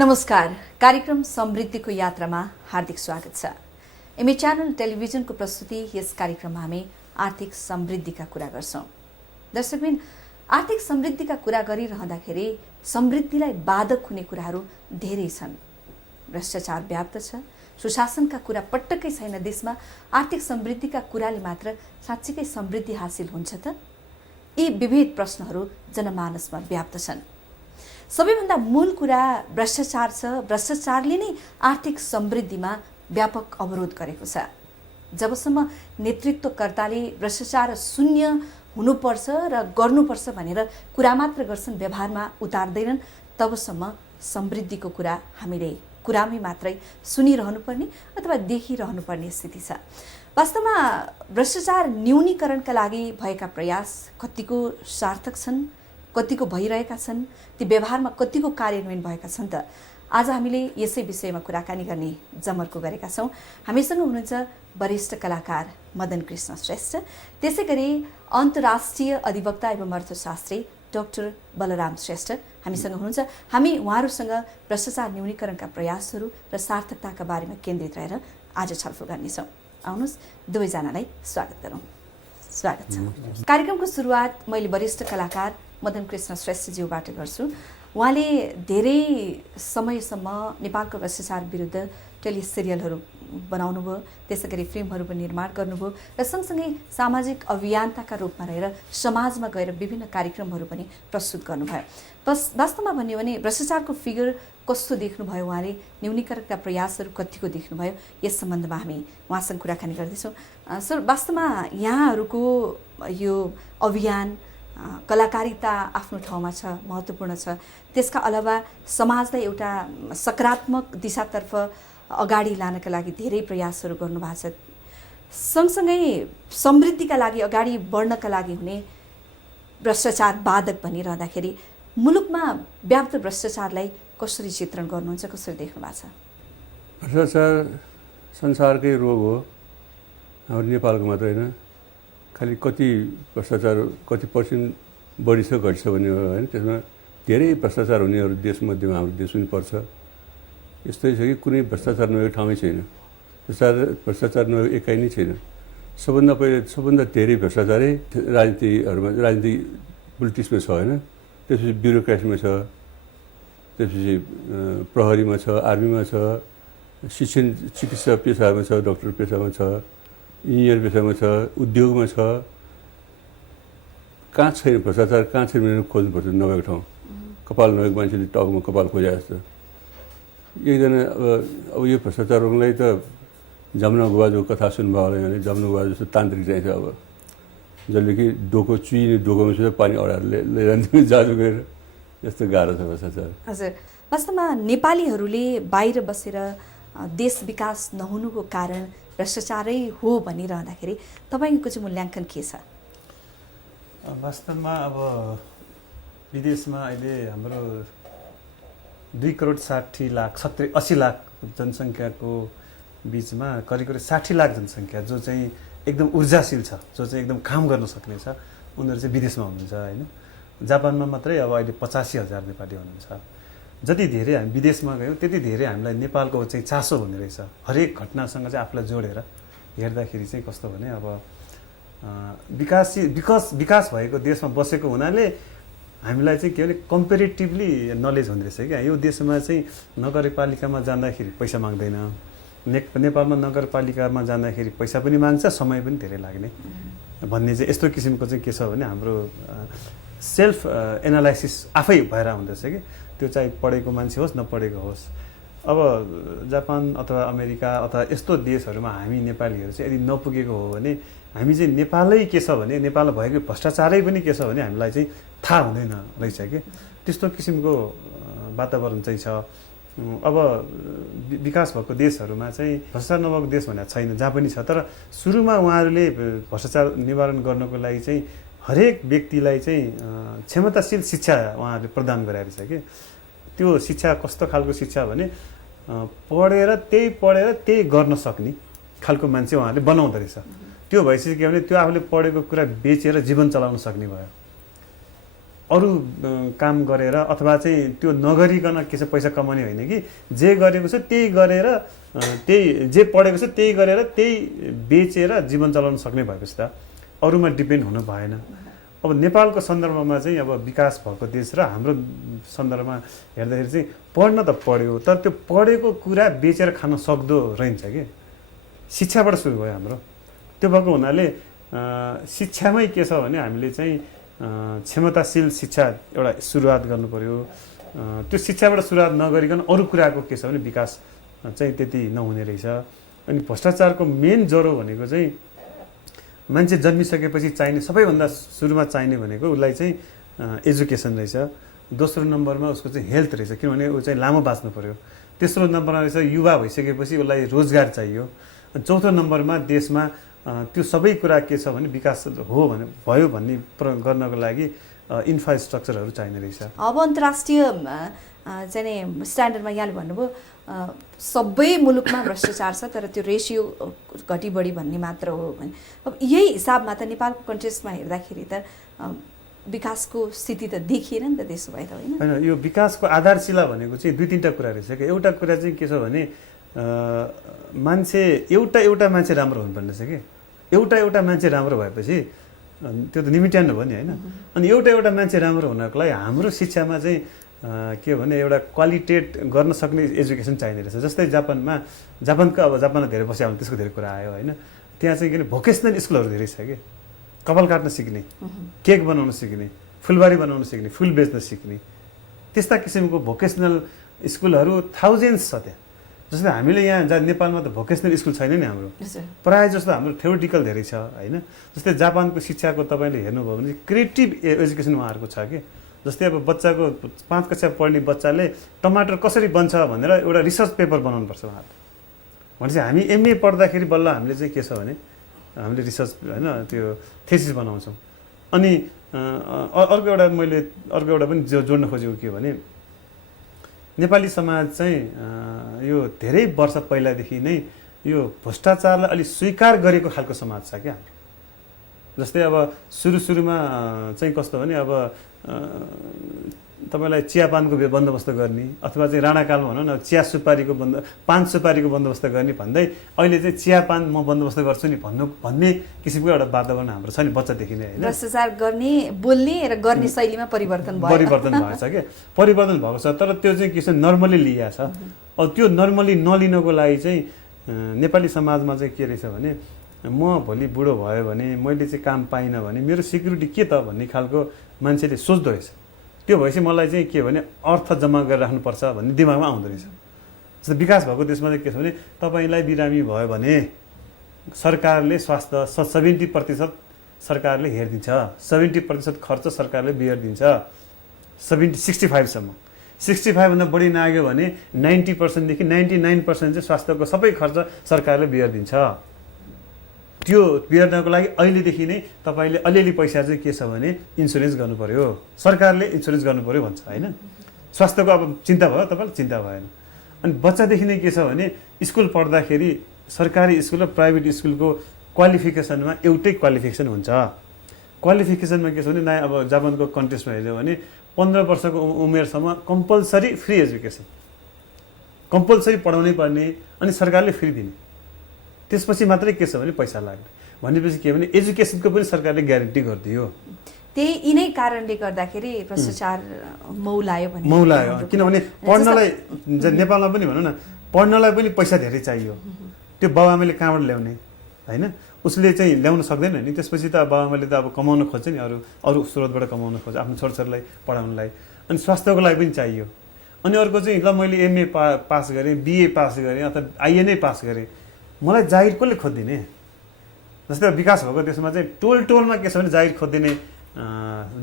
नमस्कार। कार्यक्रम समृद्धिको यात्रामा हार्दिक स्वागत छ। एमी च्यानल टेलिभिजनको प्रस्तुति यस कार्यक्रममा हामी आर्थिक समृद्धिका कुरा गर्छौं। दर्शकबिन, आर्थिक समृद्धिका कुरा गरिरहँदाखेरि समृद्धिलाई बाधक हुने कुराहरू धेरै छन्। भ्रष्टाचार व्याप्त छ, सुशासनका कुरा पटक्कै छैन देशमा। आर्थिक समृद्धिका कुराले मात्र साँच्चीकै समृद्धि हासिल हुन्छ त? यी विविध प्रश्नहरू जनमानसमा व्याप्त छन्। सबैभन्दा मूल कुरा भ्रष्टाचार छ। भ्रष्टाचारले नै आर्थिक समृद्धिमा व्यापक अवरोध गरेको छ। जबसम्म नेतृत्वकर्ताले भ्रष्टाचार शून्य हुनुपर्छ र गर्नुपर्छ भनेर कुरा मात्र गर्छन्, व्यवहारमा उतार्दैनन्, तबसम्म समृद्धिको कुरा हामीले कुरामै मात्रै सुनिरहनुपर्ने अथवा देखिरहनुपर्ने स्थिति छ। वास्तवमा भ्रष्टाचार न्यूनीकरणका लागि भएका प्रयास कतिको सार्थक छन्, कतिको भइरहेका छन्, ती व्यवहारमा कतिको कार्यान्वयन भएका छन् त? आज हामीले यसै विषयमा कुराकानी गर्ने जमर्को गरेका छौँ। हामीसँग हुनुहुन्छ वरिष्ठ कलाकार मदन कृष्ण श्रेष्ठ, त्यसै गरी अन्तर्राष्ट्रिय अधिवक्ता एवं अर्थशास्त्री डाक्टर बलराम श्रेष्ठ हामीसँग हुनुहुन्छ। हामी उहाँहरूसँग भ्रष्टाचार न्यूनीकरणका प्रयासहरू र सार्थकताका बारेमा केन्द्रित रहेर आज छलफल गर्नेछौँ। आउनुहोस्, दुवैजनालाई स्वागत गरौँ। स्वागत छ। कार्यक्रमको सुरुवात मैले वरिष्ठ कलाकार मदन कृष्ण श्रेष्ठज्यूबाट गर्छु। उहाँले धेरै समयसम्म नेपालको भ्रष्टाचार विरुद्ध टेलिसिरियलहरू बनाउनुभयो, त्यसै गरी फिल्महरू पनि निर्माण गर्नुभयो र सँगसँगै सामाजिक अभियन्ताका रूपमा रहेर समाजमा गएर विभिन्न कार्यक्रमहरू पनि प्रस्तुत गर्नुभयो। वास्तवमा भन्यो भने भ्रष्टाचारको फिगर कस्तो देख्नुभयो, उहाँले न्यूनीकरणका प्रयासहरू कतिको देख्नुभयो, यस सम्बन्धमा हामी उहाँसँग कुराकानी गर्दैछौँ। सर, वास्तवमा यहाँहरूको यो अभियान कलाकारिता आफ्नो ठाउँमा छ, महत्त्वपूर्ण छ। त्यसका अलावा समाजलाई एउटा सकारात्मक दिशातर्फ अगाडि लानका लागि धेरै प्रयासहरू गर्नुभएको छ। सँगसँगै समृद्धिका लागि, अगाडि बढ्नका लागि हुने भ्रष्टाचार बाधक भनिरहँदाखेरि मुलुकमा व्याप्त भ्रष्टाचारलाई कसरी चित्रण गर्नुहुन्छ, कसरी देख्नु भएको छ? भ्रष्टाचार संसारकै रोग हो, हाम्रो नेपालको मात्र होइन। खालि कति भ्रष्टाचार कति पर्सेन्ट बढी छ घट्छ भन्ने हो होइन। त्यसमा धेरै भ्रष्टाचार हुनेहरू देशमध्येमा हाम्रो देश पनि पर्छ। यस्तै छ कि कुनै भ्रष्टाचार नभएको ठाउँै छैन, भ्रष्टाचार नभएको एकाइ नै छैन। सबभन्दा धेरै भ्रष्टाचारै राजनीतिहरूमा, राजनीति पोलिटिक्समा छ होइन। त्यसपछि ब्युरोक्रेसीमा छ, त्यसपछि प्रहरीमा छ, आर्मीमा छ, शिक्षण चिकित्सा पेसामा छ, डक्टर पेसामा छ, इन्जिनियर पेसामा छ, उद्योगमा छ। कहाँ छैन भ्रष्टाचार? कहाँ छैन भनेर खोज्नुपर्छ नभएको ठाउँ। कपाल नभएको मान्छेले टाउकोमा कपाल खोजे जस्तो। एकजना अब यो भ्रष्टाचार रोक्नलाई त जमुना गुवाजको कथा सुन्नुभयो होला भने, जमुना गुवा जस्तो तान्त्रिक चाहिन्छ। अब जसले कि डोको चुइने डोकोमा सुधा पानी अडाएर लिइरहन्छ जादु गरेर, यस्तो गाह्रो छ भ्रष्टाचार। हजुर, वास्तवमा नेपालीहरूले बाहिर बसेर देश विकास नहुनुको कारण भ्रष्टाचारै हो भनिरहँदाखेरि तपाईँको चाहिँ मूल्याङ्कन के छ? वास्तवमा अब विदेशमा अहिले हाम्रो 2,60,80 लाख जनसङ्ख्याको बिचमा करिब 60 लाख जनसङ्ख्या जो चाहिँ एकदम ऊर्जाशील छ, जो चाहिँ एकदम काम गर्न सक्ने छ, उनीहरू चाहिँ विदेशमा हुनुहुन्छ होइन। जापानमा मात्रै अब अहिले 85,000 नेपाली हुनुहुन्छ। जति धेरै हामी विदेशमा गयौँ त्यति धेरै हामीलाई नेपालको चाहिँ चासो हुने रहेछ। हरेक घटनासँग चाहिँ आफूलाई जोडेर हेर्दाखेरि चाहिँ कस्तो भने अब विकास भएको देशमा बसेको हुनाले हामीलाई चाहिँ के भने कम्पेरिटिभली नलेज हुने रहेछ क्या। यो देशमा चाहिँ नगरपालिकामा जाँदाखेरि पैसा माग्दैन, नेपालमा नगरपालिकामा जाँदाखेरि पैसा पनि माग्छ, समय पनि धेरै लाग्ने भन्ने चाहिँ यस्तो किसिमको चाहिँ के छ भने हाम्रो सेल्फ एनालाइसिस आफै भएर हुँदैछ कि। त्यो चाहिँ पढेको मान्छे होस् नपढेको होस्। अब जापान अथवा अमेरिका अथवा यस्तो देशहरूमा हामी नेपालीहरू चाहिँ यदि नपुगेको हो भने हामी चाहिँ नेपालै के छ भने, नेपालमा भएको भ्रष्टाचारै पनि के छ भने हामीलाई चाहिँ थाहा हुँदैन रहेछ कि। त्यस्तो किसिमको वातावरण चाहिँ छ। अब विकास भएको देशहरूमा चाहिँ भ्रष्टाचार नभएको देश भनेर छैन, जहाँ पनि छ। तर सुरुमा उहाँहरूले भ्रष्टाचार निवारण गर्नको लागि चाहिँ हरेक व्यक्तिलाई चाहिँ क्षमताशील शिक्षा उहाँहरूले प्रदान गराएको छ कि। त्यो शिक्षा कस्तो खालको शिक्षा भने पढेर त्यही गर्न सक्ने खालको मान्छे उहाँहरूले बनाउँदो रहेछ। त्यो भइसक्यो भने त्यो आफूले पढेको कुरा बेचेर जीवन चलाउन सक्ने भयो। अरू काम गरेर अथवा चाहिँ त्यो नगरिकन के छ पैसा कमाउने होइन कि जे गरेको छ त्यही गरेर त्यही जे पढेको छ त्यही गरेर त्यही बेचेर जीवन चलाउन सक्ने भएपछि त अरूमा डिपेन्ड हुनु भएन। अब नेपालको सन्दर्भमा चाहिँ अब विकास भएको देश र हाम्रो सन्दर्भमा हेर्दाखेरि चाहिँ पढ्न त पढ्यो तर त्यो पढेको कुरा बेचेर खान सक्दो रहन्छ कि शिक्षाबाट सुरु भयो हाम्रो। त्यो भएको हुनाले शिक्षामै के छ भने हामीले चाहिँ क्षमताशील शिक्षा एउटा सुरुवात गर्नु पर्यो। त्यो शिक्षाबाट सुरुवात नगरिकन अरू कुराको के छ भने विकास चाहिँ त्यति नहुने रहेछ। अनि भ्रष्टाचारको मेन जरो भनेको चाहिँ मान्छे जन्मिसकेपछि चाहिने सबैभन्दा सुरुमा चाहिने भनेको उसलाई चाहिँ एजुकेसन रहेछ। दोस्रो नम्बरमा उसको चाहिँ हेल्थ रहेछ किनभने ऊ चाहिँ लामो बाँच्नु पर्यो। तेस्रो नम्बरमा रहेछ युवा भइसकेपछि उसलाई रोजगार चाहियो। चौथो नम्बरमा देशमा त्यो सबै कुरा के छ भने विकास हो भने भयो भन्ने गर्नको लागि इन्फ्रास्ट्रक्चरहरू चाहिने रहेछ। अब अन्तर्राष्ट्रिय चाहिँ स्ट्यान्डर्डमा यहाँले भन्नुभयो सबै मुलुकमा भ्रष्टाचार छ तर त्यो रेसियो घटी बढी भन्ने मात्र हो भने अब यही हिसाबमा त नेपालको कन्टेक्स्टमा हेर्दाखेरि त विकासको स्थिति त देखिएन नि त त्यसो भए त होइन। होइन यो विकासको आधारशिला भनेको चाहिँ दुई तिनवटा कुरा रहेछ क्या। एउटा कुरा चाहिँ के छ भने मान्छे एउटा मान्छे राम्रो हुनुपर्ने रहेछ कि एउटा मान्छे राम्रो भएपछि त्यो त निमिट्यान्नु भयो नि होइन। अनि एउटा मान्छे राम्रो हुनको लागि हाम्रो शिक्षामा चाहिँ के भने एउटा क्वालिटेट गर्न सक्ने एजुकेसन चाहिने रहेछ। जस्तै जापानको अब जापानमा धेरै बस्यो भने त्यसको धेरै कुरा आयो होइन। त्यहाँ चाहिँ किन भोकेसनल स्कुलहरू धेरै छ कि कपाल काट्न सिक्ने केक बनाउन सिक्ने फुलबारी बनाउन सिक्ने फुल बेच्न सिक्ने त्यस्ता किसिमको भोकेसनल स्कुलहरू थाउजन्ड्स छ त्यहाँ। जस्तै हामीले यहाँ नेपालमा त भोकेसनल स्कुल छैन नि हाम्रो प्रायः जस्तो हाम्रो थ्योरिटिकल धेरै छ होइन। जस्तै जापानको शिक्षाको तपाईँले हेर्नुभयो भने क्रिएटिभ एजुकेसन उहाँहरूको छ कि जस्तै अब बच्चाको 5 कक्षा पढ्ने बच्चाले टमाटर कसरी बन्छ भनेर एउटा रिसर्च पेपर बनाउनुपर्छ उहाँहरूले। भनेपछि हामी एमए पढ्दाखेरि बल्ल हामीले चाहिँ के छ भने हामीले रिसर्च होइन त्यो थेसिस बनाउँछौँ। अनि अर्को एउटा पनि जोड्न खोजेको के हो भने नेपाली समाज चाहिँ यो धेरै वर्ष पहिलादेखि नै यो भ्रष्टाचारलाई अलिक स्वीकार गरेको खालको समाज छ क्या। जस्तै अब सुरुमा चाहिँ कस्तो भने अब तपाईँलाई चियापानको बन्दोबस्त गर्ने अथवा चाहिँ राणाकालमा भनौँ न चिया सुपारीको पान सुपारीको बन्दोबस्त गर्ने भन्दै अहिले चाहिँ चियापान म बन्दोबस्त गर्छु नि भन्ने किसिमको एउटा वातावरण हाम्रो छ नि बच्चादेखि नै होइन। भ्रष्टाचार गर्ने बोल्ने र गर्ने शैलीमा परिवर्तन भएछ क्या परिवर्तन भएको छ तर त्यो चाहिँ के छ नर्मली लिएको छ। अब त्यो नर्मली नलिनको लागि चाहिँ नेपाली समाजमा चाहिँ के रहेछ भने म भोलि बुढो भयो भने मैले चाहिँ काम पाइनँ भने मेरो सिक्युरिटी के त भन्ने खालको मान्छेले सोच्दो रहेछ। त्यो भएपछि मलाई चाहिँ के भने अर्थ जम्मा गरेर राख्नुपर्छ भन्ने दिमागमा आउँदो रहेछ। जस्तो विकास भएको देशमा चाहिँ के छ भने तपाईँलाई बिरामी भयो भने सरकारले स्वास्थ्य 70% सरकारले हेरिदिन्छ 70% खर्च सरकारले बिहोरिदिन्छ 65सम्म 65भन्दा बढी नाग्यो भने 90%देखि 99% चाहिँ स्वास्थ्यको सबै खर्च सरकारले बिहोरिदिन्छ। त्यो बिहोर्नको लागि अहिलेदेखि नै तपाईँले अलिअलि पैसा चाहिँ के छ भने इन्सुरेन्स गर्नु पर्यो सरकारले इन्सुरेन्स गर्नु पर्यो भन्छ होइन। स्वास्थ्यको अब चिन्ता भयो तपाईँलाई चिन्ता भएन। अनि बच्चादेखि नै के छ भने स्कुल पढ्दाखेरि सरकारी स्कुल र प्राइभेट स्कुलको क्वालिफिकेसनमा एउटै क्वालिफिकेसन हुन्छ। क्वालिफिकेसनमा के छ भने नयाँ अब जापानको कन्टेक्स्टमा हेऱ्यो भने 15 वर्षको उमेरसम्म कम्पलसरी फ्री एजुकेसन कम्पलसरी पढाउनै पर्ने अनि सरकारले फ्री दिने। त्यसपछि मात्रै के छ भने पैसा लाग्ने भनेपछि के भने एजुकेसनको पनि सरकारले ग्यारेन्टी गरिदियो। त्यही यिनै कारणले गर्दाखेरि भ्रष्टाचार मौलायो किनभने पढ्नलाई नेपालमा पनि भनौँ न पढ्नलाई पनि पैसा धेरै चाहियो। त्यो बाबुआमाले कहाँबाट ल्याउने होइन उसले चाहिँ ल्याउन सक्दैन नि। त्यसपछि त बाबुआमाले त अब कमाउन खोज्छ नि अरू स्रोतबाट कमाउन खोज्छ आफ्नो छोराछोरीलाई पढाउनलाई। अनि स्वास्थ्यको लागि पनि चाहियो। अनि अर्को चाहिँ ल मैले एमए पास गरेँ बिए पास गरेँ अथवा आइएनए पास गरेँ मलाई जागिर कसले खोजिदिने। जस्तै विकास भएको देशमा चाहिँ टोलमा के छ भने जागिर खोजिदिने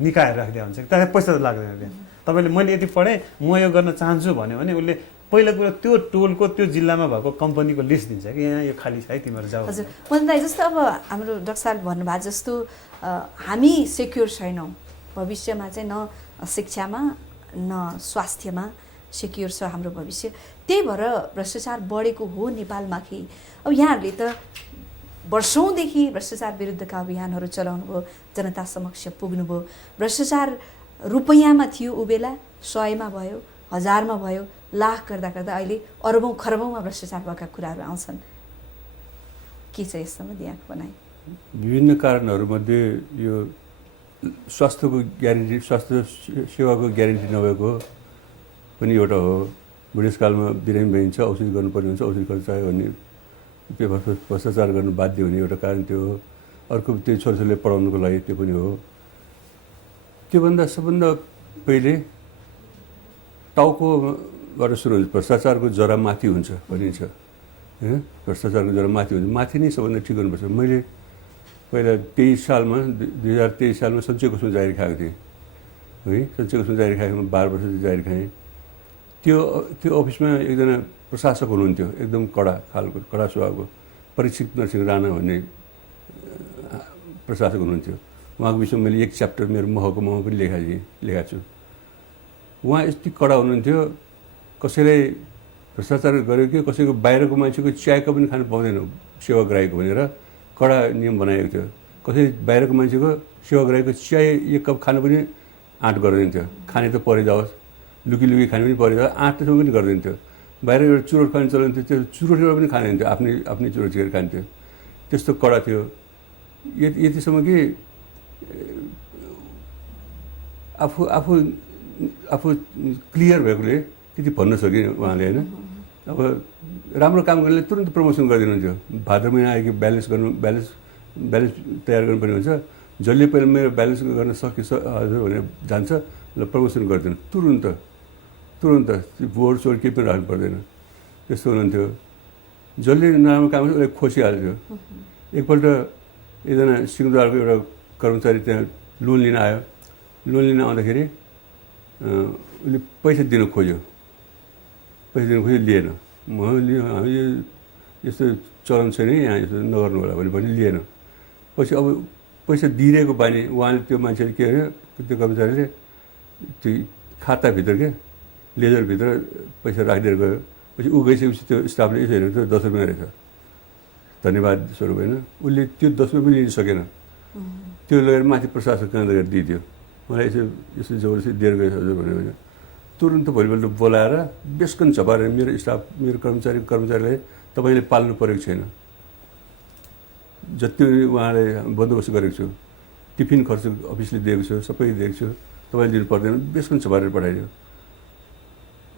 निकायहरू राखिदिया हुन्छ त्यहाँ पैसा त लाग्दैन त्यहाँ। तपाईँले मैले यति पढेँ म यो गर्न चाहन्छु भन्यो भने उसले पहिला कुरो त्यो टोलको त्यो जिल्लामा भएको कम्पनीको लिस्ट दिन्छ कि यहाँ यो खाली छ है तिमीहरू जाऊ। हजुर मदन दाइ जस्तो अब हाम्रो डाक्टर साहब भन्नुभएको जस्तो हामी सेक्योर छैनौँ भविष्यमा चाहिँ न शिक्षामा न स्वास्थ्यमा सेक्योर छ हाम्रो भविष्य। त्यही भएर भ्रष्टाचार बढेको हो नेपालमा कि अब यहाँहरूले त वर्षौँदेखि भ्रष्टाचार विरुद्धका अभियानहरू चलाउनु भयो जनता समक्ष पुग्नुभयो भ्रष्टाचार रुपैयाँमा थियो ऊ बेला, 100मा भयो, 1000मा भयो, लाख गर्दा गर्दा अहिले अरबौँ खरबौँमा भ्रष्टाचार भएका कुराहरू आउँछन्। के छ यस सम्बन्धी यहाँको भनाइ? विभिन्न कारणहरूमध्ये यो स्वास्थ्यको ग्यारेन्टी, स्वास्थ्य सेवाको ग्यारेन्टी नभएको पनि एउटा हो। बुढेसकालमा बिरामी भइन्छ, औषधि गर्नुपर्ने हुन्छ, औषधि खर्च चाहियो भने भ्रष्टाचार गर्नु बाध्य हुने एउटा कारण त्यो हो। अर्को त्यो छोराछोरीले पढाउनुको लागि त्यो पनि हो। त्योभन्दा सबभन्दा पहिले टाउकोबाट सुरु हुन्छ। भ्रष्टाचारको जरा माथि हुन्छ भनिन्छ होइन, भ्रष्टाचारको जरा माथि हुन्छ, माथि नै सबभन्दा ठिक गर्नुपर्छ। मैले पहिला 2023 सालमा सञ्चय कोषमा जागिर खाएको थिएँ है। सञ्चय कोषमा जागिर खाएकोमा 12 वर्ष जागिर खाएँ। त्यो अफिसमा एकजना प्रशासक हुनुहुन्थ्यो, एकदम कडा स्वभावको, परीक्षित नरसिंह राणा भन्ने प्रशासक हुनुहुन्थ्यो। उहाँको विषयमा मैले एक च्याप्टर मेरो महकुमामा पनि लेखाएको छु। उहाँ यति कडा हुनुहुन्थ्यो, कसैलाई भ्रष्टाचार गर्यो कि कसैको बाहिरको मान्छेको चियाको पनि खानु पाउँदैन सेवाग्राहीको भनेर कडा नियम बनाएको थियो। कसै बाहिरको मान्छेको सेवाग्राहीको चिया एक कप खानु पनि आँट गर्दैन थियो। खाने त परै जाओस्, लुकी खाने पनि परै जाओस्, आँट त्यसमा पनि गर्दैन थियो। बाहिर एउटा चुरोट खाने चलन थियो, त्यो चुरोटबाट पनि खाँदैन थियो, आफ्नै चुरोट छिरेर खान्थ्यो। त्यस्तो कडा थियो। यतिसम्म कि आफू क्लियर भएकोले त्यति भन्न सके उहाँले होइन। अब राम्रो काम गर्नेले तुरन्त प्रमोसन गरिदिनुहुन्थ्यो। भाद्र महिना आयो कि ब्यालेन्स तयार गर्नुपर्ने हुन्छ, जसले पहिला मेरो ब्यालेन्स गर्न हजुर भनेर जान्छ ल प्रमोसन गरिदिनु तुरन्त बोर्ड सोर्ड केही पनि राख्नु पर्दैन। त्यस्तो हुनुहुन्थ्यो। जसले नराम्रो काम उसलाई खोसिहाल्थ्यो। एकपल्ट एकजना सिंहदरबारको एउटा कर्मचारी त्यहाँ लोन लिन आयो। लोन लिन आउँदाखेरि उसले पैसा दिनु खोज्यो, लिएन। यो यस्तो चलन छैन यहाँ, यस्तो नगर्नु होला भने लिएन। पछि अब पैसा दिइरहेको बानी उहाँले त्यो मान्छेले के अरे त्यो कर्मचारीले त्यो खाताभित्र के लेजरभित्र पैसा राखिदिएर गयो। पछि ऊ गइसकेपछि त्यो स्टाफले यसो हेरेको 10 रुपियाँ रहेछ धन्यवाद स्वरूप होइन। उसले त्यो 10 रुपियाँ पनि लिन सकेन। त्यो लगेर माथि प्रशासक कहाँ लगेर दिइदियो। मलाई यसो जबरजस्ती दिएर गएछ हजुर भन्यो। तुरन्त भोलिपल्ट बोलाएर बेसकन झपारेर मेरो स्टाफ, मेरो कर्मचारीलाई तपाईँले पाल्नु परेको छैन। जति उहाँले बन्दोबस्त गरेको छु, टिफिन खर्च अफिसले दिएको छु, सबै दिएको छु, तपाईँले दिनु पर्दैन, बेसकन झपारेर पठाइदियो।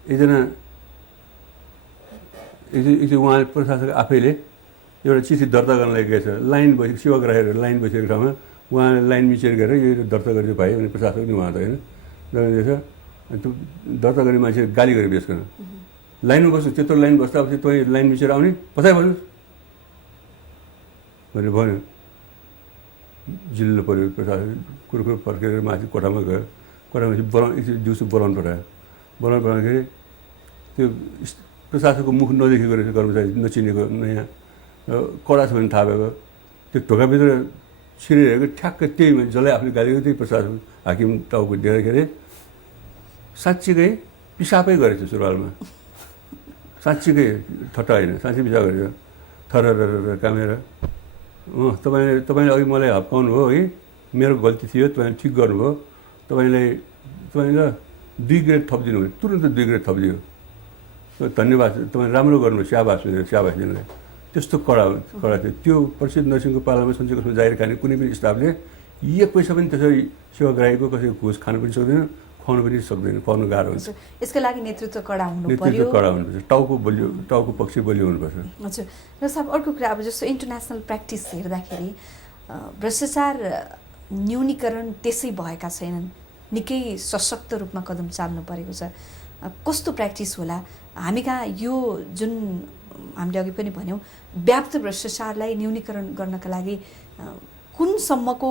एकजना उहाँले प्रशासक आफैले एउटा चिठी दर्ता गर्नलाई गएछ। लाइन सेवाग्राहीहरू लाइन बसेको ठाउँमा उहाँले लाइन मिचेर गएर यो दर्ता गरिदियो भाइ भने प्रशासक नि उहाँ त होइन गरिदिएछ। अनि त्यो दर्ता गर्ने मान्छे गाली गरेर बेसकन लाइनमा बस्नु, त्यत्रो लाइन बस्दा अब तपाईँ लाइन मिचेर आउने पछाइ भन्नु भनेर भन्यो। जिल्लो पऱ्यो प्रशासक कुरो फर्केर माथि कोठामा गयो। कोठामा दिउँसो बोलाउनु पठायो। त्यो प्रशासकको मुख नदेखेको रहेछ कर्मचारी, नचिनेको नयाँ कडा छ भने थाहा भएको। त्यो ढोकाभित्र छिरिरहेको ठ्याक्क त्यही जसलाई आफूले गाली गरेको त्यही प्रशासक हाकिम टाउको देख्दाखेरि साँच्चीकै पिसाबै गरेछ सुरुवालमा। साँच्चीकै ठट्टा होइन, साँच्चै पिसाब गरेछ थर कामेर। तपाईँले अघि मलाई हप्काउनु भयो है, मेरो गल्ती थियो, तपाईँले ठिक गर्नुभयो, तपाईँले 2 ग्रेड थपिदिनु भयो। तुरन्त 2 ग्रेड थपिदियो। धन्यवाद, तपाईँ राम्रो गर्नुभयो, स्याबास दिनुलाई। त्यस्तो कडा थियो। त्यो प्रसिद्ध नरसिंहको पालामा सञ्चय कोषमा जागिर खाने कुनै पनि स्टाफले 1 पैसा पनि त्यसरी सेवाग्राहीको कसैको घुस खानु पनि सक्दैन, खुवाउनु पनि सक्दैन, खुवाउनु गाह्रो हुन्छ। यसको लागि नेतृत्व कडा हुनुपर्छ, टाउको पक्ष बलियो हुनुपर्छ। हजुर र साहब, अर्को कुरा अब जस्तो इन्टरनेसनल प्र्याक्टिस हेर्दाखेरि भ्रष्टाचार न्यूनीकरण त्यसै भएका छैनन्, निकै सशक्त रूपमा कदम चाल्नु परेको छ। कस्तो प्र्याक्टिस होला हामी कहाँ यो जुन हामीले अघि पनि भन्यौँ व्याप्त भ्रष्टाचारलाई न्यूनीकरण गर्नका लागि कुनसम्मको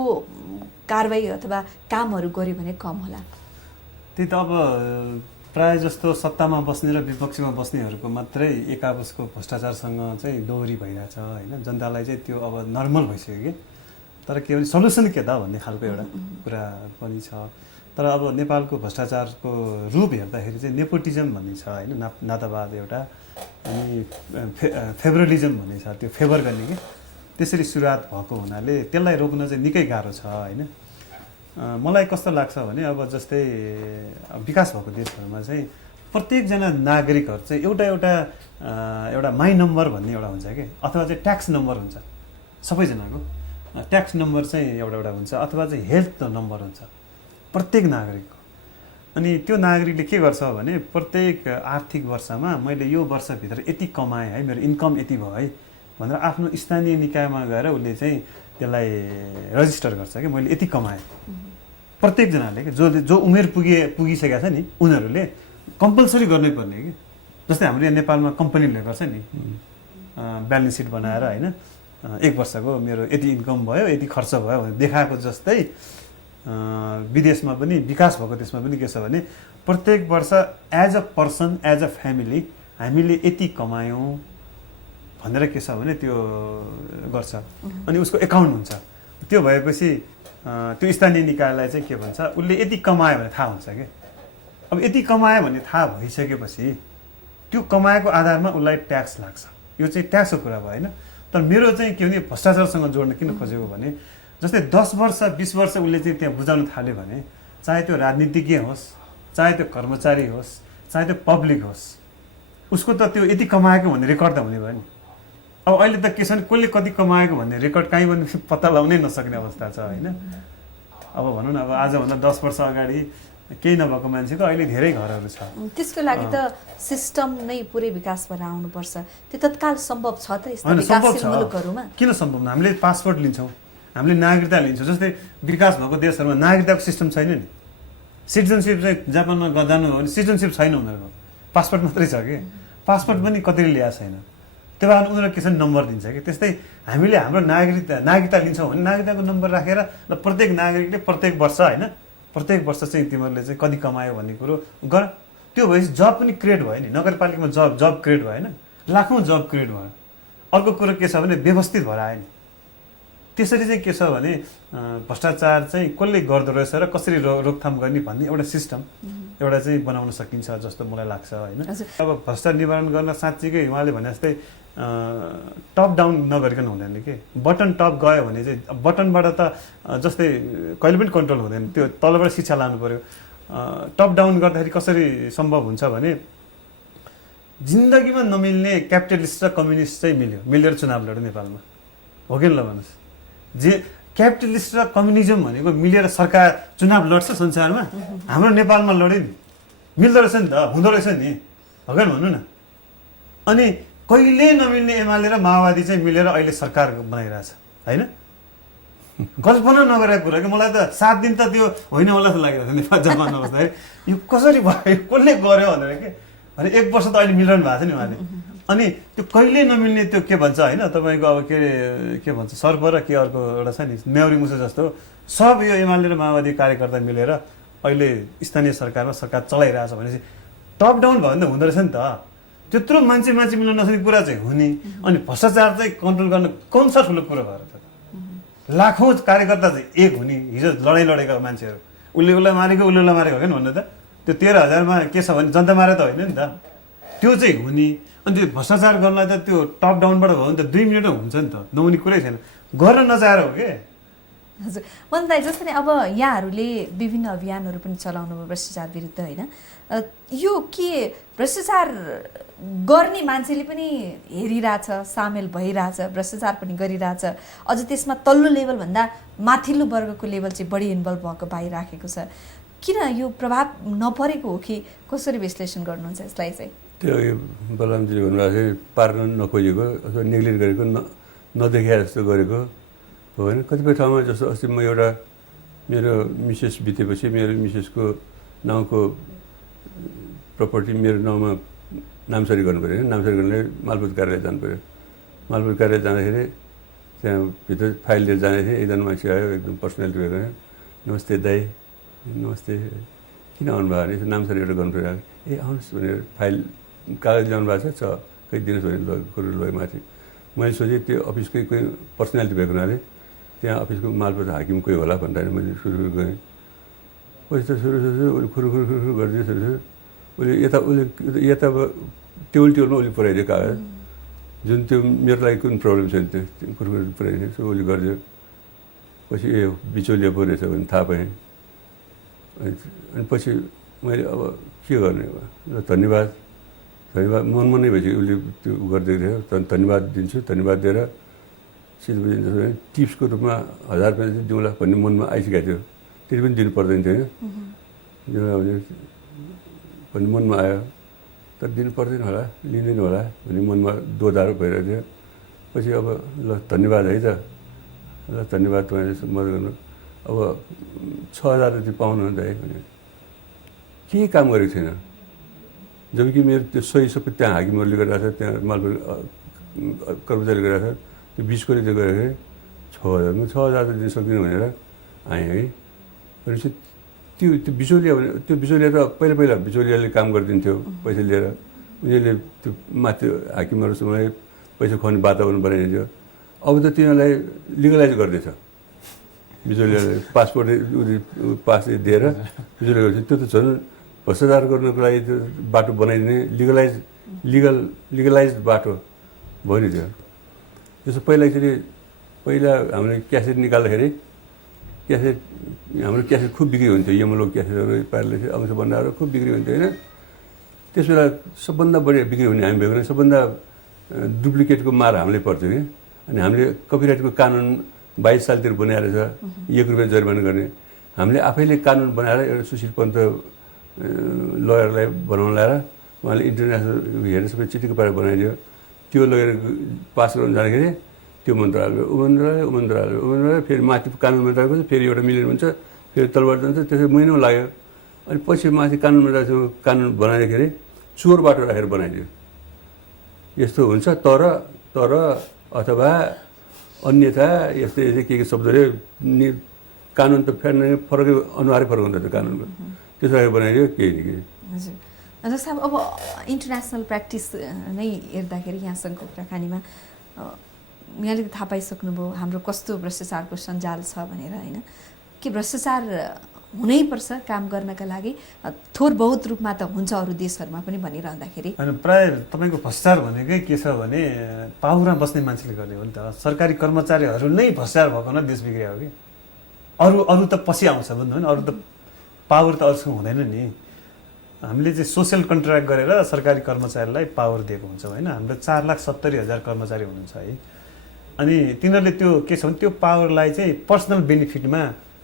कारबाही अथवा कामहरू गर्यो भने कम होला? त्यही त अब प्रायः जस्तो सत्तामा बस्ने र विपक्षमा बस्नेहरूको मात्रै एक आपसको भ्रष्टाचारसँग चाहिँ दोहोरी भइरहेछ होइन। जनतालाई चाहिँ त्यो अब नर्मल भइसक्यो कि। तर के भने सल्युसन के त भन्ने खालको एउटा कुरा पनि छ। तर अब नेपालको भ्रष्टाचारको रूप हेर्दाखेरि चाहिँ नेपोटिजम भन्ने छ होइन, नातावाद एउटा, अनि फेभरलिजम भन्ने छ, त्यो फेभर गर्ने कि। त्यसरी सुरुवात भएको हुनाले त्यसलाई रोक्न चाहिँ निकै गाह्रो छ होइन। मलाई कस्तो लाग्छ भने अब जस्तै विकास भएको देशहरूमा चाहिँ प्रत्येकजना नागरिकहरू चाहिँ एउटा माई नम्बर भन्ने एउटा हुन्छ कि अथवा चाहिँ ट्याक्स नम्बर हुन्छ सबैजनाको ट्याक्स नम्बर चाहिँ एउटा हुन्छ अथवा चाहिँ हेल्थ नम्बर हुन्छ प्रत्येक नागरिकको। अनि त्यो नागरिकले के गर्छ भने प्रत्येक आर्थिक वर्षमा मैले यो वर्षभित्र यति कमाएँ है, मेरो इन्कम यति भयो है भनेर आफ्नो स्थानीय निकायमा गएर उसले चाहिँ त्यसलाई रजिस्टर गर्छ कि मैले यति कमाएँ। प्रत्येकजनाले कि जो उमेर पुगिसकेका छ नि उनीहरूले कम्पलसरी गर्नै पर्ने कि जस्तै हाम्रो यहाँ नेपालमा कम्पनीले गर्छ नि ब्यालेन्स सिट बनाएर होइन एक वर्षको मेरो यति इन्कम भयो यति खर्च भयो भनेर देखाएको जस्तै विदेशमा पनि विकास भएको देशमा पनि के छ भने प्रत्येक वर्ष as a person as a family हामीले यति कमायौँ भनेर के छ भने त्यो गर्छ अनि उसको एकाउन्ट हुन्छ। त्यो भएपछि त्यो स्थानीय निकायलाई चाहिँ के भन्छ उसले यति कमायो भने थाहा हुन्छ कि अब यति कमायो भने थाहा भइसकेपछि त्यो कमाएको आधारमा उसलाई ट्याक्स लाग्छ। यो चाहिँ ट्याक्सको कुरा भयो होइन। तर मेरो चाहिँ के भने भ्रष्टाचारसँग जोड्न किन खोजेको भने जस्तै 10 वर्ष 20 वर्ष उसले चाहिँ त्यहाँ बुझाउन थाल्यो भने चाहे त्यो राजनीतिज्ञ होस् चाहे त्यो कर्मचारी होस् चाहे त्यो पब्लिक होस् उसको त त्यो यति कमाएको भन्ने रेकर्ड त हुने भयो नि। अब अहिले त के छ भने कसले कति कमाएको भन्ने रेकर्ड कहीँ पनि पत्ता लगाउनै नसक्ने अवस्था छ होइन। अब भनौँ न अब आजभन्दा 10 वर्ष अगाडि केही नभएको मान्छेको अहिले धेरै घरहरू छ। त्यसको लागि त सिस्टम नै पुरै विकास भएर आउनुपर्छ। त्यो तत्काल सम्भव छ त यस्ता विकासशील मुलुकहरूमा? किन सम्भव न? हामीले पासपोर्ट लिन्छौँ, हामीले नागरिकता लिन्छौँ। जस्तै विकास भएको देशहरूमा नागरिकताको सिस्टम छैन नि। सिटिजनसिप चाहिँ जापानमा जानुभयो भने सिटिजनसिप छैन उनीहरूको, पासपोर्ट मात्रै छ कि पासपोर्ट पनि कतिले ल्याएको छैन। त्यो भएर उनीहरू के छ नम्बर दिन्छ कि त्यस्तै हामीले हाम्रो नागरिकता लिन्छौँ भने नागरिकताको नम्बर राखेर ल प्रत्येक नागरिकले प्रत्येक वर्ष होइन प्रत्येक वर्ष चाहिँ तिमीहरूले चाहिँ कति कमायो भन्ने कुरो गर। त्यो भएपछि जब पनि क्रिएट भयो नि, नगरपालिकामा जब क्रिएट भयो होइन, लाखौँ जब क्रिएट भयो। अर्को कुरो के छ भने व्यवस्थित भएर आयो नि। त्यसरी चाहिँ के छ भने भ्रष्टाचार चाहिँ कसले गर्दो रहेछ र कसरी रोकथाम गर्ने भन्ने एउटा सिस्टम एउटा चाहिँ बनाउन सकिन्छ जस्तो मलाई लाग्छ होइन। अब भ्रष्टाचार निवारण गर्न साँच्चीकै उहाँले भने जस्तै टप डाउन नगरिकन हुँदैन कि बटन टप गयो भने चाहिँ बटनबाट त जस्तै कहिले पनि कन्ट्रोल हुँदैन, त्यो तलबाट शिक्षा लानु पर्यो। टप डाउन गर्दाखेरि कसरी सम्भव हुन्छ भने जिन्दगीमा नमिल्ने क्यापिटलिस्ट र कम्युनिस्ट चाहिँ मिलेर चुनाव लड्यो नेपालमा, हो कि ल भन्नुहोस्। जे क्यापिटलिस्ट र कम्युनिजम भनेको मिलेर सरकार चुनाव लड्छ संसारमा, हाम्रो नेपालमा लड्यो नि, मिल्दो रहेछ नि त, हुँदो रहेछ नि, हो कि भन्नु न। अनि कहिले नमिल्ने एमाले र माओवादी चाहिँ मिलेर अहिले सरकार बनाइरहेछ होइन। कल्पना नगरेको कुरा कि मलाई त 7 दिन त त्यो होइन होला जस्तो लागिरहेको थियो नेपाल जमाना बस्दाखेरि। यो कसरी भयो, कसले गर्यो भनेर के भने 1 वर्ष त अहिले मिलिरहनु भएको छ नि उहाँले। अनि त्यो कहिले नमिल्ने त्यो के भन्छ होइन तपाईँको अब के भन्छ सर्प र के अर्को एउटा छ नि न्याउरी मुसो जस्तो सब यो एमाले र माओवादी कार्यकर्ता मिलेर अहिले स्थानीय सरकारमा सरकार चलाइरहेछ भनेपछि टप डाउन भयो भने त हुँदो रहेछ नि त। त्यत्रो मान्छे मिल्न नसक्ने कुरा चाहिँ हुने अनि भ्रष्टाचार चाहिँ कन्ट्रोल गर्न कुन सा ठुलो कुरो भएर त। लाखौँ कार्यकर्ता चाहिँ एक हुने, हिजो लडाइँ लडेका मान्छेहरू उसलाई मारेको उसलाई मारेको हो क्या भन्नु त। त्यो 13,000मा के छ भने जनता मारे त होइन नि त, त्यो चाहिँ हुने। अनि त्यो भ्रष्टाचार गर्नलाई त त्यो टप डाउनबाट भयो भने त 2 मिनट हुन्छ नि त, नहुने कुरै छैन, गर्न नचाहेर हो कि। हजुर मन दाइ जस्तै नै अब यहाँहरूले विभिन्न अभियानहरू पनि चलाउनु भयो भ्रष्टाचार विरुद्ध होइन। यो के भ्रष्टाचार गर्ने मान्छेले पनि हेरिरहेछ, सामेल भइरहेछ, भ्रष्टाचार पनि गरिरहेछ, अझ त्यसमा तल्लो लेभलभन्दा माथिल्लो वर्गको लेभल चाहिँ बढी इन्भल्भ भएको पाइराखेको छ। किन यो प्रभाव नपरेको हो कि कसरी विश्लेषण गर्नुहुन्छ यसलाई चाहिँ? त्यो बलरामजीले भन्नुभएको थियो पार्न नखोजेको अथवा नेग्लेक्ट गरेको नदेखा जस्तो गरेको हो होइन। कतिपय ठाउँमा जस्तो अस्ति म एउटा मेरो मिसेस बितेपछि मेरो मिसेसको नाउँको प्रपर्टी मेरो नाउँमा नामसरी गर्नु पऱ्यो होइन। नामसरी गर्नुलाई मालपोत कार्यालय जानु पऱ्यो। मालपोत कार्यालय जाँदाखेरि त्यहाँ भित्र फाइल लिएर जाँदै थिएँ, एकजना मान्छे आयो एकदम पर्सनालिटी भएको। नमस्ते दाइ, नमस्ते, किन आउनुभयो भने नामसरी एउटा गर्नु पऱ्यो। ए आउनुहोस् भनेर फाइल कागज ल्याउनु भएको छ खै दिनुहोस् भने लग्यो माथि। मैले सोचेँ त्यो अफिसकै कोही पर्सनालिटी भएको हुनाले त्यहाँ अफिसको मालपोत हाकिम कोही होला भनेर मैले सुरु गएँ। पछि त सुरु उसले खुरु गरिदियो। उसले यता टेबलमा उसले पुऱ्याइदियो कागज, जुन त्यो मेरो लागि कुन प्रब्लम छैन त्यो खुरखुर पुऱ्याइदियो। सो उसले गरिदियो। पछि ए बिचौलिया पो रहेछ भने थाहा पाएँ। अनि पछि मैले अब के गर्ने अब ल धन्यवाद मनमा नै भएपछि उसले त्यो गरिदिएको थियो धन्यवाद दिन्छु धन्यवाद दिएर सिधै टिप्सको रूपमा 1000 रुपियाँ चाहिँ दिउँला भन्ने मनमा आइसकेको थियो त्यति पनि दिनु पर्दैन थियो होइन दिउँला भन्ने मनमा आयो तर दिनु पर्दैन होला लिँदैन होला भन्ने मनमा दोधारो भइरहेको थियो पछि अब ल धन्यवाद है त ल धन्यवाद तपाईँले मद्दत गर्नु अब 6000 रुपियाँ पाउनु त है भने केही काम गरेको छैन जबकि मेरो त्यो सही सबै त्यहाँ हाकिमहरूले गरिरहेको छ त्यहाँ मालपोत कर्मचारीले गरिरहेको छ त्यो 20कोले त्यो गरेको थिएँ 6000 म 6000 त दिन सक्दिनँ भनेर आएँ है भनेपछि त्यो बिचौलिया भने त्यो बिचौलिया त पहिला बिचौलियाले काम गरिदिन्थ्यो पैसा लिएर उनीहरूले त्यो माथि हाकिमहरूसँगै पैसा खुवाउने वातावरण बनाइदिन्थ्यो अब त तिनीहरूलाई लिगलाइज गर्दैछ बिचौलियाले पासपोर्ट पास दिएर बिचौलिया गर्छ त्यो त झन् भ्रष्टाचार गर्नको लागि त्यो बाटो बनाइदिने लिगलाइज बाटो भयो नि त्यो त्यसो पहिला हामीले क्यासेट निकाल्दाखेरि हाम्रो क्यासेट खुब बिक्री हुन्थ्यो यमलो क्यासेटहरू पारले अंश भण्डारहरू खुब बिक्री हुन्थ्यो होइन त्यस बेला सबभन्दा बढी बिक्री हुने हामी भएको सबभन्दा डुप्लिकेटको मार हामीले पर्थ्यो कि अनि हामीले कपिराइटको कानुन 22 सालतिर बनाएर छ 1 रुपियाँ जरिमाना गर्ने हामीले आफैले कानुन बनाएर एउटा सुशील पन्त लयरलाई बनाउन लाएर उहाँले इन्टरनेसनल हेरेर सबै चिठीको पारा बनाइदियो त्यो लगेर पास गर्न जाँदाखेरि त्यो मन्त्रालय फेरि माथि कानुन मन्त्रालयको फेरि एउटा मिलेर हुन्छ फेरि तलबाट जान्छ त्यसै महिनौ लाग्यो अनि पछि माथि कानुन मन्त्रालयसँग कानुन बनाउँदाखेरि चोर बाटो राखेर बनाइदियो यस्तो हुन्छ तर अथवा अन्यथा यस्तै के शब्दले कानुन त फेर्ने फरकै अनुहारै फरक हुन्छ त्यो कानुनको त्यसो राखेर बनाइदियो केही न केही हजुर जस्तो साहब अब इन्टरनेसनल प्र्याक्टिस नै हेर्दाखेरि यहाँसँगको कुराकानीमा यहाँले थाहा पाइसक्नुभयो हाम्रो कस्तो भ्रष्टाचारको सञ्जाल छ भनेर होइन के भ्रष्टाचार हुनैपर्छ काम गर्नका लागि थोर बहुत रूपमा त हुन्छ अरू देशहरूमा पनि भनिरहँदाखेरि होइन प्राय तपाईँको भ्रष्टाचार भनेकै के छ भने पाहुरा बस्ने मान्छेले गर्ने हो नि त सरकारी कर्मचारीहरू नै भ्रष्टाचार भएको न देश बिग्रियो कि अरू त पछि आउँछ भन्नु होइन अरू त पावर त अरूसँग हुँदैन नि हामीले चाहिँ सोसियल कन्ट्र्याक्ट गरेर सरकारी कर्मचारीलाई पावर दिएको हुन्छ होइन हाम्रो 4,70,000 कर्मचारी हुनुहुन्छ है अनि तिनीहरूले त्यो के छ भने त्यो पावरलाई चाहिँ पर्सनल बेनिफिटमा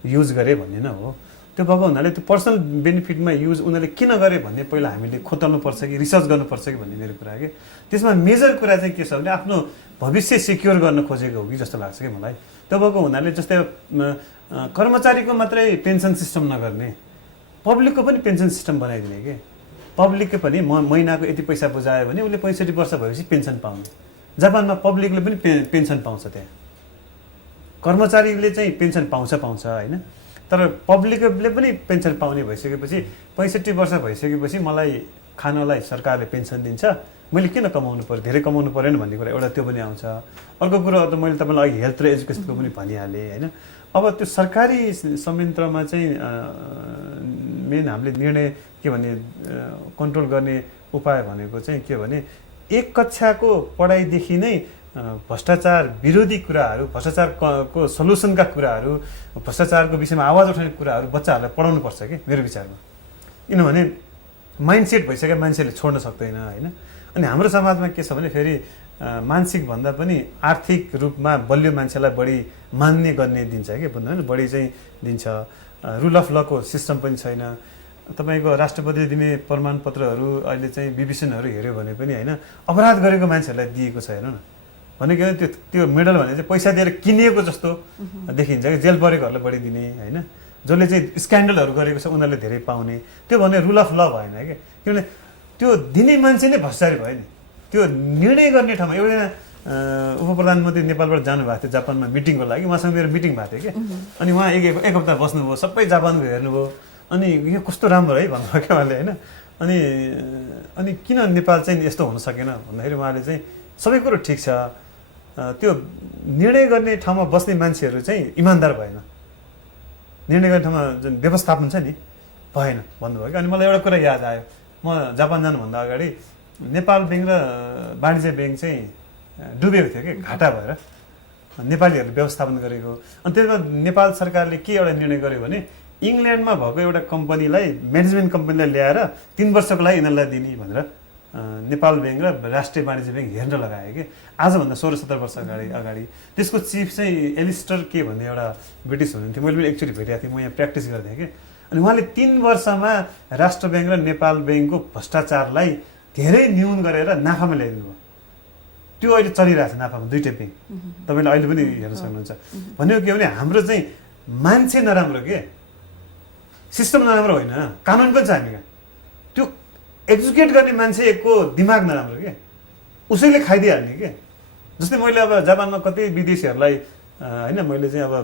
युज गरे भन्ने न हो त्यो भएको हुनाले त्यो पर्सनल बेनिफिटमा युज उनीहरूले किन गरे भन्ने पहिला हामीले खोतल्नुपर्छ कि रिसर्च गर्नुपर्छ कि भन्ने मेरो कुरा के त्यसमा मेजर कुरा चाहिँ के छ भने आफ्नो भविष्य सिक्योर गर्न खोजेको हो कि जस्तो लाग्छ कि मलाई त्यो भएको हुनाले जस्तै कर्मचारीको मात्रै पेन्सन सिस्टम नगर्ने पब्लिकको पनि पेन्सन सिस्टम बनाइदिने कि पब्लिकको पनि महिनाको यति पैसा बुझायो भने उसले 65 वर्ष भएपछि पेन्सन पाउने जापानमा पब्लिकले पनि पेन्सन पाउँछ त्यहाँ कर्मचारीले चाहिँ पेन्सन पाउँछ होइन तर पब्लिकले पनि पेन्सन पाउने भइसकेपछि 65 वर्ष भइसकेपछि मलाई खानलाई सरकारले पेन्सन दिन्छ मैले किन कमाउनु पर्यो धेरै कमाउनु परेन भन्ने कुरा एउटा त्यो पनि आउँछ अर्को कुरा त मैले तपाईँलाई अघि हेल्थ र एजुकेसनको पनि भनिहालेँ होइन अब त्यो सरकारी संयन्त्रमा चाहिँ मेन हामीले निर्णय के भने कन्ट्रोल गर्ने उपाय भनेको चाहिँ के भने एक कक्षाको पढाइदेखि नै भ्रष्टाचार विरोधी कुराहरू भ्रष्टाचारको सल्युसनका कुराहरू भ्रष्टाचारको विषयमा आवाज उठाउने कुराहरू बच्चाहरूलाई पढाउनु पर्छ कि मेरो विचारमा किनभने माइन्डसेट भइसक्यो मान्छेले छोड्न सक्दैन होइन अनि हाम्रो समाजमा के छ भने फेरि मानसिक भन्दा पनि आर्थिक रूपमा बलियो मान्छेलाई बढी मान्ने गर्ने दिन्छ कि बुझ्नु होइन बढी चाहिँ दिन्छ रुल अफ लको सिस्टम पनि छैन तपाईँको राष्ट्रपतिले दिने प्रमाणपत्रहरू अहिले चाहिँ विभीषणहरू हेऱ्यो भने पनि होइन अपराध गरेको मान्छेहरूलाई दिएको छ हेर्नु न भनेको त्यो मेडल भने चाहिँ पैसा दिएर किनिएको जस्तो देखिन्छ कि जेल परेकोहरूलाई बढी दिने होइन जसले चाहिँ स्क्यान्डलहरू गरेको छ उनीहरूले धेरै पाउने त्यो भने रुल अफ ल भएन कि किनभने त्यो दिने मान्छे नै भ्रष्टाचारी भयो नि त्यो निर्णय गर्ने ठाउँमा एउटा उप प्रधानमन्त्री नेपालबाट जानुभएको थियो जापानमा मिटिङको लागि उहाँसँग मेरो मिटिङ भएको थियो कि अनि उहाँ एक हप्ता बस्नुभयो सबै जापानको हेर्नुभयो अनि यो कस्तो राम्रो है भन्नुभयो क्या उहाँले होइन अनि किन नेपाल चाहिँ यस्तो हुन सकेन भन्दाखेरि उहाँले चाहिँ सबै कुरो ठिक छ त्यो निर्णय गर्ने ठाउँमा बस्ने मान्छेहरू चाहिँ इमान्दार भएन निर्णय गर्ने ठाउँमा जुन व्यवस्थापन छ नि भएन भन्नुभयो कि अनि मलाई एउटा कुरा याद आयो म जापान जानुभन्दा अगाडि नेपाल ब्याङ्क र वाणिज्य ब्याङ्क चाहिँ डुबेको थियो कि घाटा भएर नेपालीहरूले व्यवस्थापन गरेको अनि त्यसमा नेपाल सरकारले के एउटा निर्णय गर्यो भने इङ्ल्यान्डमा भएको एउटा कम्पनीलाई म्यानेजमेन्ट कम्पनीलाई ल्याएर 3 वर्षको लागि यिनीहरूलाई दिने भनेर नेपाल ब्याङ्क र राष्ट्रिय वाणिज्य ब्याङ्क हेर्न लगायो कि आजभन्दा 16-17 वर्ष अगाडि त्यसको चिफ चाहिँ एलिस्टर के भन्ने एउटा ब्रिटिस हुनुहुन्थ्यो। मैले पनि एकचोटि भेटेको थिएँ, म यहाँ प्र्याक्टिस गर्थेँ कि। अनि उहाँले 3 वर्षमा राष्ट्र ब्याङ्क र नेपाल ब्याङ्कको भ्रष्टाचारलाई धेरै न्यून गरेर नाफामा ल्याइदिनु भयो। त्यो अहिले चलिरहेको छ नाफामा, दुईटै ब्याङ्क तपाईँले अहिले पनि हेर्न सक्नुहुन्छ। भनेको के भने हाम्रो चाहिँ मान्छे नराम्रो के, सिस्टम नराम्रो होइन, कानुन पनि छ हामी कहाँ। त्यो एक्जिक्युट गर्ने मान्छेको दिमाग नराम्रो के, उसैले खाइदिइहाल्ने के। जस्तै मैले अब जापानमा कति विदेशीहरूलाई होइन मैले चाहिँ अब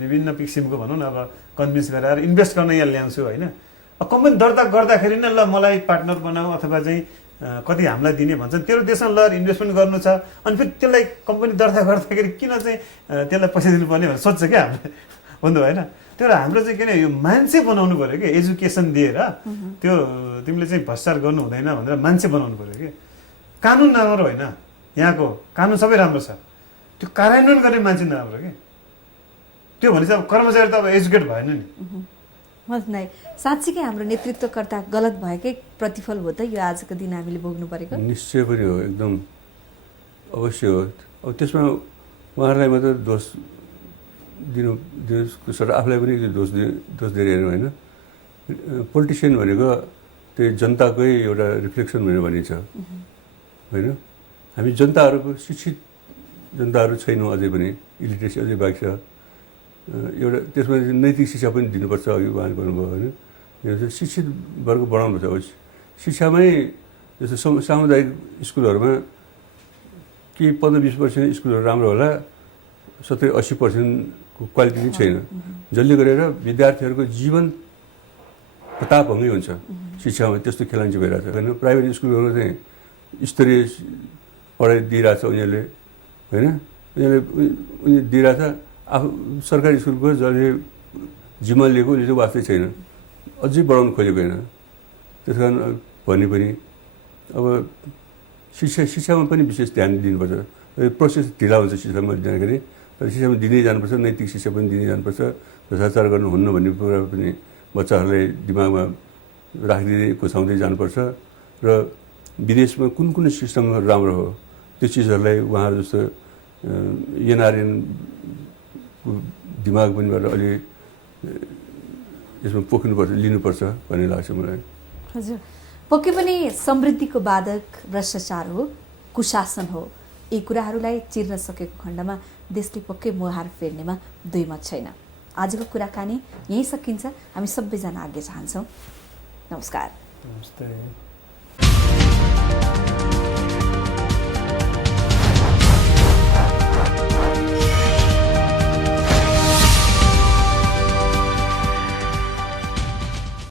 विभिन्न किसिमको भनौँ न अब कन्भिन्स गरेर इन्भेस्ट गर्न यहाँ ल्याउँछु होइन। अब कम्पनी दर्ता गर्दाखेरि नै ल मलाई पार्टनर बनाऊ अथवा चाहिँ कति हामीलाई दिने भन्छन्, तेरो देशमा ल इन्भेस्टमेन्ट गर्नु छ, अनि फेरि त्यसलाई कम्पनी दर्ता गर्दाखेरि किन चाहिँ त्यसलाई पैसा दिनुपर्ने भनेर सोध्छ क्या हामीले, भन्नु होइन। त्यो हाम्रो चाहिँ किन यो मान्छे बनाउनु पऱ्यो कि, एजुकेसन दिएर त्यो तिमीले चाहिँ भ्रष्टाचार गर्नु हुँदैन भनेर मान्छे बनाउनु पऱ्यो कि। कानुन नराम्रो होइन, यहाँको कानुन सबै राम्रो छ, त्यो कार्यान्वयन गर्ने मान्छे नराम्रो कि। त्यो भने चाहिँ अब कर्मचारी त अब एजुकेट भएन नि। नै साँच्चीकै हाम्रो नेतृत्वकर्ता गलत भएकै प्रतिफल हो त यो आजको दिन हामीले भोग्नु परेको। निश्चय पनि हो, एकदम अवश्य हो। अब त्यसमा उहाँहरूलाई मात्र दोष दिनुको सर आफूलाई पनि दोष दिएर हेर्नु होइन। पोलिटिसियन भनेको त्यही जनताकै एउटा रिफ्लेक्सन भनेर भनिन्छ होइन। हामी जनताहरूको शिक्षित जनताहरू छैनौँ, अझै पनि इलिट्रेसी अझै बाँकी छ। एउटा त्यसमा नैतिक शिक्षा पनि दिनुपर्छ, अघि उहाँले भन्नुभयो होइन। शिक्षित वर्ग बढाउनुपर्छ। अब शिक्षामै जस्तो सामुदायिक स्कुलहरूमा के 15-20% स्कुलहरू राम्रो होला, 70-80% क्वालिटी नै छैन, जसले गरेर विद्यार्थीहरूको जीवन प्रतापभङ्गै हुन्छ शिक्षामा। त्यस्तो खेलाइन्छ भइरहेको छ होइन। प्राइभेट स्कुलहरू चाहिँ स्तरीय पढाइ दिइरहेछ उनीहरूले होइन, उनीहरूले दिइरहेछ। आफू सरकारी स्कुलको जसले जिम्मा लिएको उसले चाहिँ वास्तै छैन, अझै बढाउनु खोजेको होइन। त्यस कारण भने पनि अब शिक्षामा पनि विशेष ध्यान दिनुपर्छ। प्रोसेस ढिला हुन्छ शिक्षामा दिँदाखेरि, तर शिक्षामा दिँदै जानुपर्छ, नैतिक शिक्षा पनि दिँदै जानुपर्छ। भ्रष्टाचार गर्नुहुन्न भन्ने कुरा पनि बच्चाहरूलाई दिमागमा राखिदिँदै घुसाउँदै जानुपर्छ। र विदेशमा कुन कुन सिस्टम राम्रो हो त्यो चिजहरूलाई उहाँहरू जस्तो एनआरएन दिमाग पनिबाट अलि यसमा पोख्नुपर्छ, लिनुपर्छ भन्ने लाग्छ मलाई। हजुर, पक्कै पनि समृद्धिको बाधक भ्रष्टाचार हो, कुशासन हो। यी कुराहरूलाई चिर्न सकेको खण्डमा देशले पक्कै मुहार फेर्नेमा दुई मत छैन। आजको कुराकानी यहीँ सकिन्छ। हामी सबैजना आगे चाहन्छौँ। नमस्कार। नमस्ते।